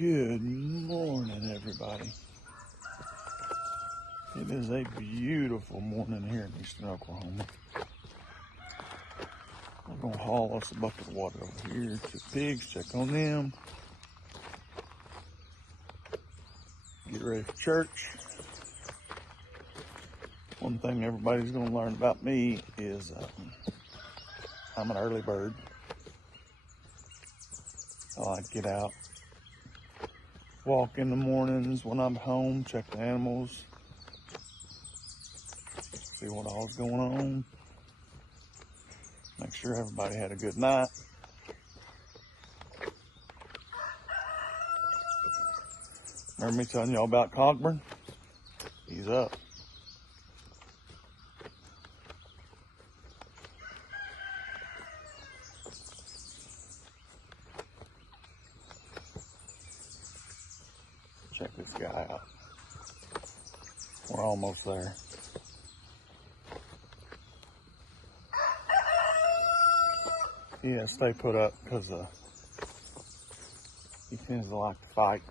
Good morning, everybody. It is a beautiful morning here in eastern Oklahoma. We're going to haul us a bucket of water over here to the pigs, check on them, get ready for church. One thing everybody's going to learn about me is I'm an early bird. I like to get out, walk in the mornings when I'm home, check the animals, see what all's going on, make sure everybody had a good night. Remember me telling y'all about Cogburn? He's up. Check this guy out. We're almost there. Yeah, stay put up because he tends to like to fight.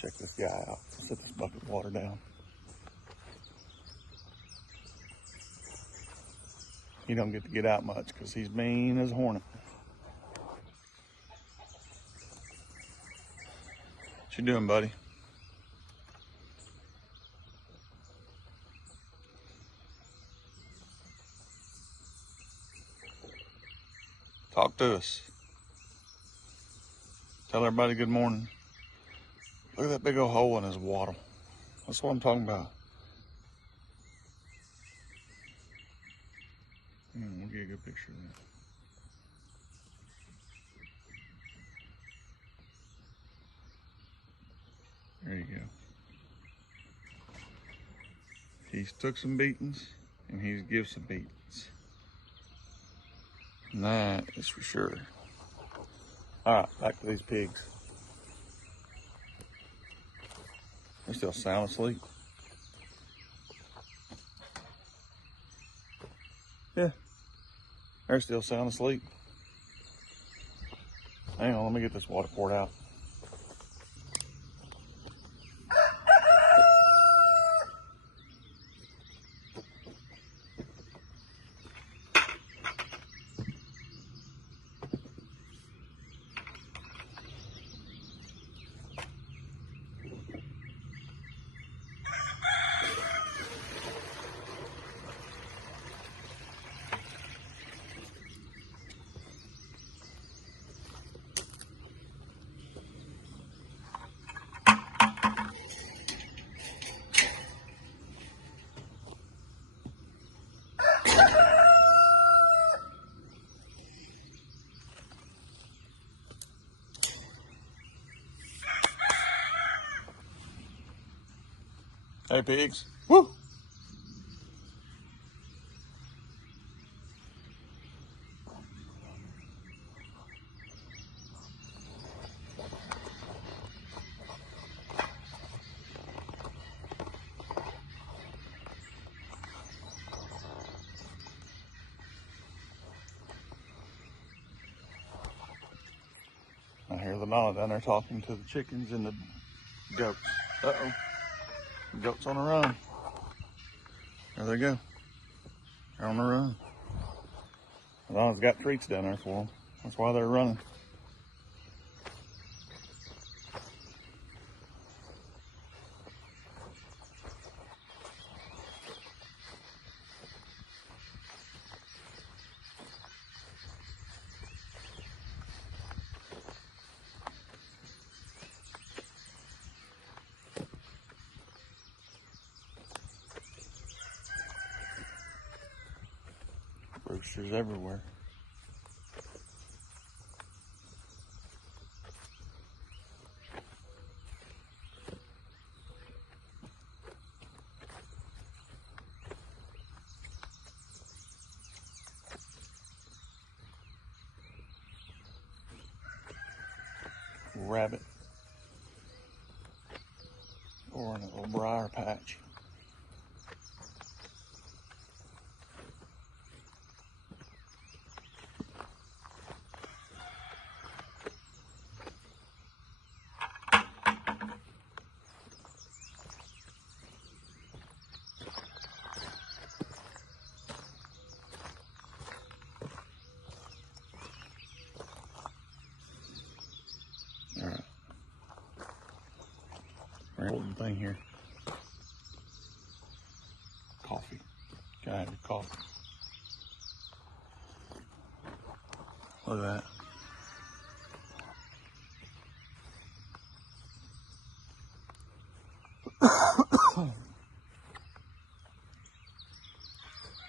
Check this guy out. Set this bucket of water down. He don't get to get out much because he's mean as a hornet. What you doing, buddy? Talk to us. Tell everybody good morning. Look at that big old hole in his wattle. That's what I'm talking about. We'll get a good picture of that. There you go. He's took some beatings and he's give some beatings. And that is for sure. All right, back to these pigs. They're still sound asleep. Yeah, they're still sound asleep. Hang on, let me get this water poured out. Hey, pigs. Woo! I hear the mama down there talking to the chickens and the goats. Uh-oh. The goats on the run. There they go. They're on the run. The mama's got treats down there for them. That's why they're running. Roosters everywhere. Rabbit or in a little briar patch. Very important thing here. Coffee. Gotta have your coffee. Look at that.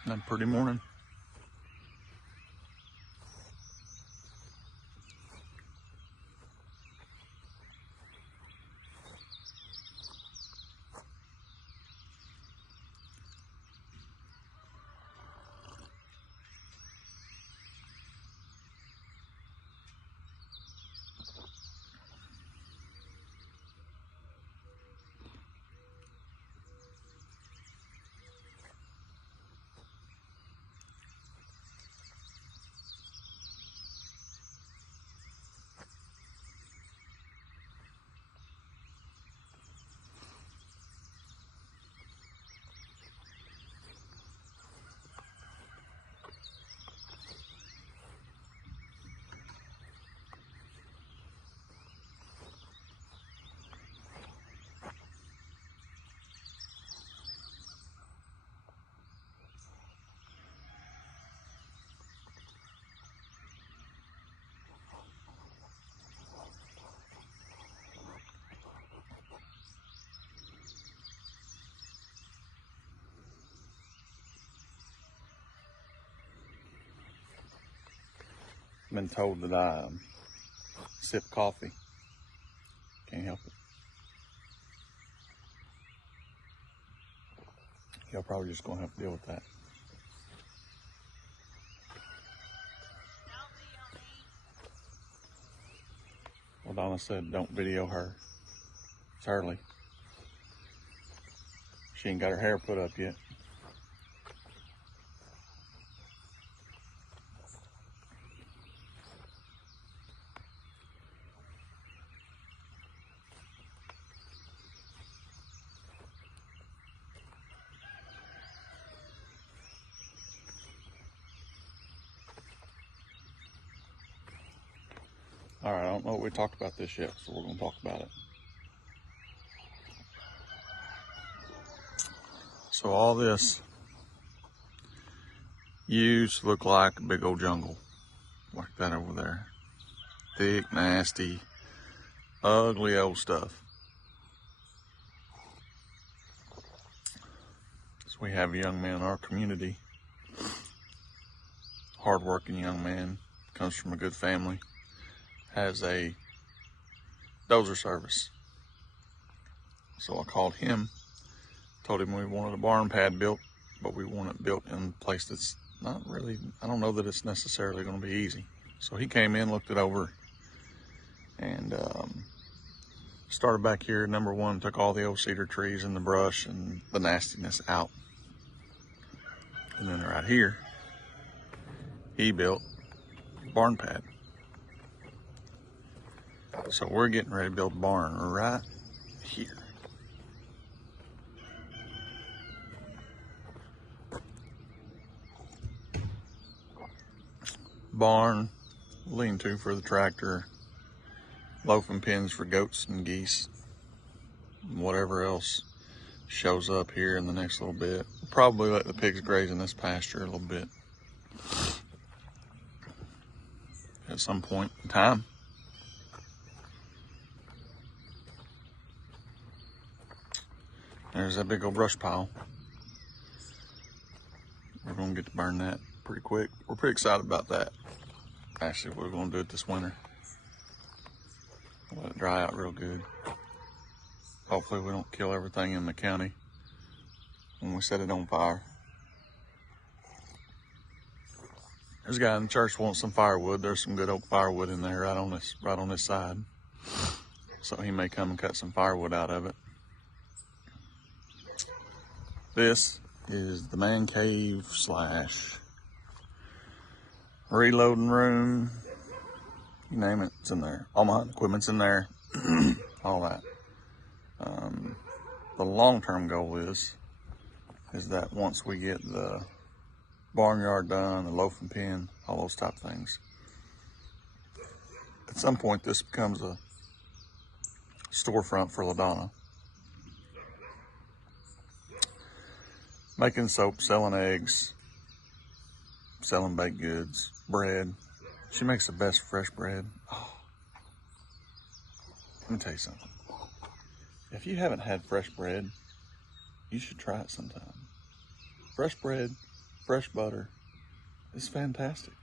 Isn't that pretty morning? Been told that I sip coffee. Can't help it. Y'all probably just gonna have to deal with that. Well, Donna said don't video her. It's early. She ain't got her hair put up yet. All right, I don't know what we talked about this yet, so we're gonna talk about it. So all this used to look like a big old jungle, like that over there. Thick, nasty, ugly old stuff. So we have a young man in our community, hardworking young man, comes from a good family, has a dozer service. So I called him, told him we wanted a barn pad built, but we want it built in a place that's not really, I don't know that it's necessarily going to be easy. So he came in, looked it over, and started back here. Number one, took all the old cedar trees and the brush and the nastiness out. And then right here, he built a barn pad. So we're getting ready to build a barn right here. Barn, lean-to for the tractor, loafing pens for goats and geese, and whatever else shows up here in the next little bit. We'll probably let the pigs graze in this pasture a little bit at some point in time. There's that big old brush pile. We're gonna get to burn that pretty quick. We're pretty excited about that. Actually, we're gonna do it this winter. Let it dry out real good. Hopefully we don't kill everything in the county when we set it on fire. There's a guy in the church wants some firewood. There's some good oak firewood in there right on this side. So he may come and cut some firewood out of it. This is the man cave / reloading room. You name it, it's in there. All my equipment's in there. All that. The long-term goal is that once we get the barnyard done, the loafing pen, all those type of things, at some point this becomes a storefront for LaDonna. Making soap, selling eggs, selling baked goods, bread. She makes the best fresh bread. Oh, let me tell you something. If you haven't had fresh bread, you should try it sometime. Fresh bread, fresh butter, it's fantastic.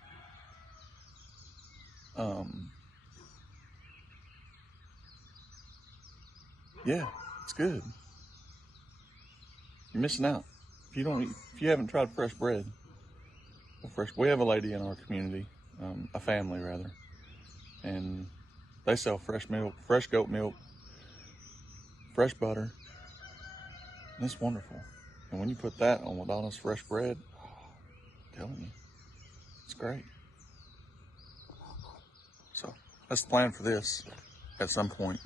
Yeah, it's good. You're missing out. If you haven't tried fresh bread, we have a lady in our community, a family rather, and they sell fresh milk, fresh goat milk, fresh butter, and it's wonderful. And when you put that on Madonna's fresh bread, oh, I'm telling you, it's great. So that's the plan for this at some point.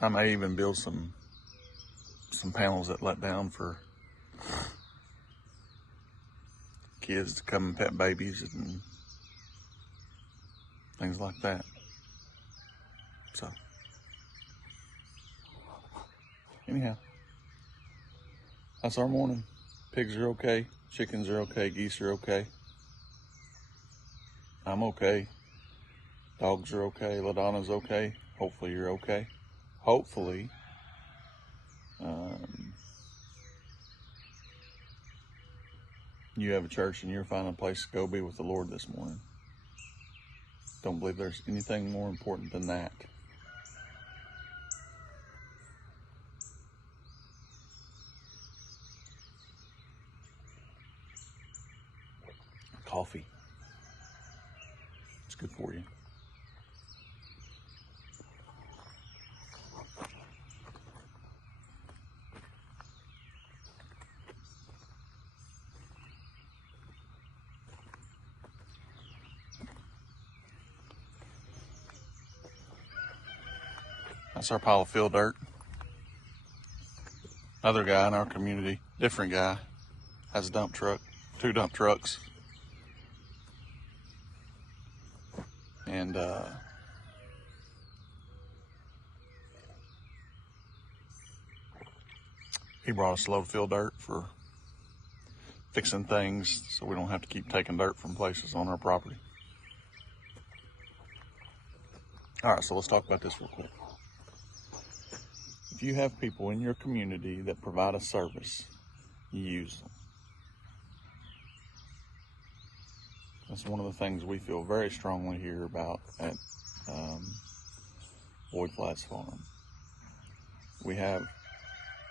I may even build some panels that let down for kids to come and pet babies and things like that. So anyhow, that's our morning. Pigs are okay, chickens are okay, geese are okay. I'm okay. Dogs are okay, LaDonna's okay. Hopefully you're okay. Hopefully, you have a church and you're finding a place to go be with the Lord this morning. Don't believe there's anything more important than that. Coffee. It's good for you. That's our pile of fill dirt. Another guy in our community, different guy, has a dump truck, 2 dump trucks. And he brought us a load of fill dirt for fixing things so we don't have to keep taking dirt from places on our property. All right, so let's talk about this real quick. If you have people in your community that provide a service, you use them. That's one of the things we feel very strongly here about at Boyd Flats Farm.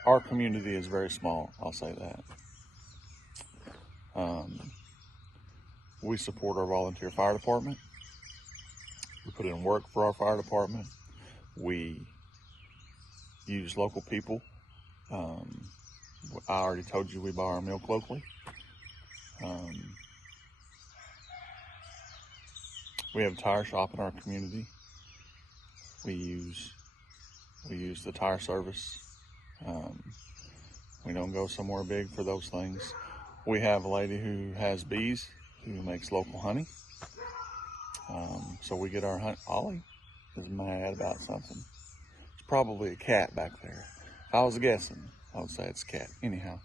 Our community is very small, I'll say that. We support our volunteer fire department. We put in work for our fire department. We use local people. I already told you we buy our milk locally. We have a tire shop in our community. We use the tire service. We don't go somewhere big for those things. We have a lady who has bees who makes local honey. So we get our honey. Ollie is mad about something. It's probably a cat back there. If I was guessing, I would say it's a cat. Anyhow,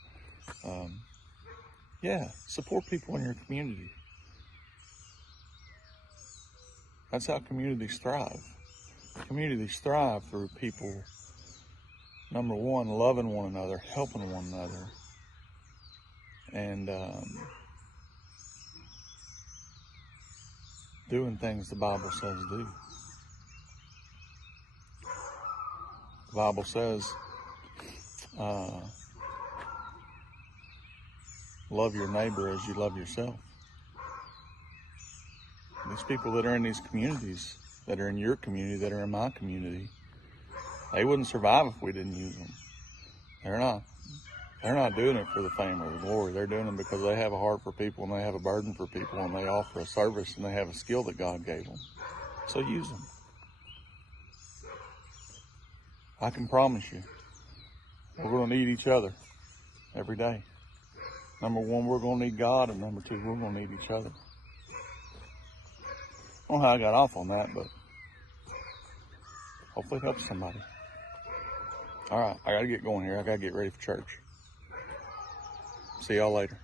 yeah, support people in your community. That's how communities thrive. Communities thrive through people, number one, loving one another, helping one another, and doing things the Bible says do. The Bible says, love your neighbor as you love yourself. These people that are in these communities, that are in your community, that are in my community, they wouldn't survive if we didn't use them. They're not doing it for the fame or the glory. They're doing it because they have a heart for people and they have a burden for people and they offer a service and they have a skill that God gave them. So use them. I can promise you, we're going to need each other every day. Number one, we're going to need God, and number two, we're going to need each other. I don't know how I got off on that, but Hopefully it helps somebody. All right, I gotta get going here. I gotta get ready for church. See y'all later.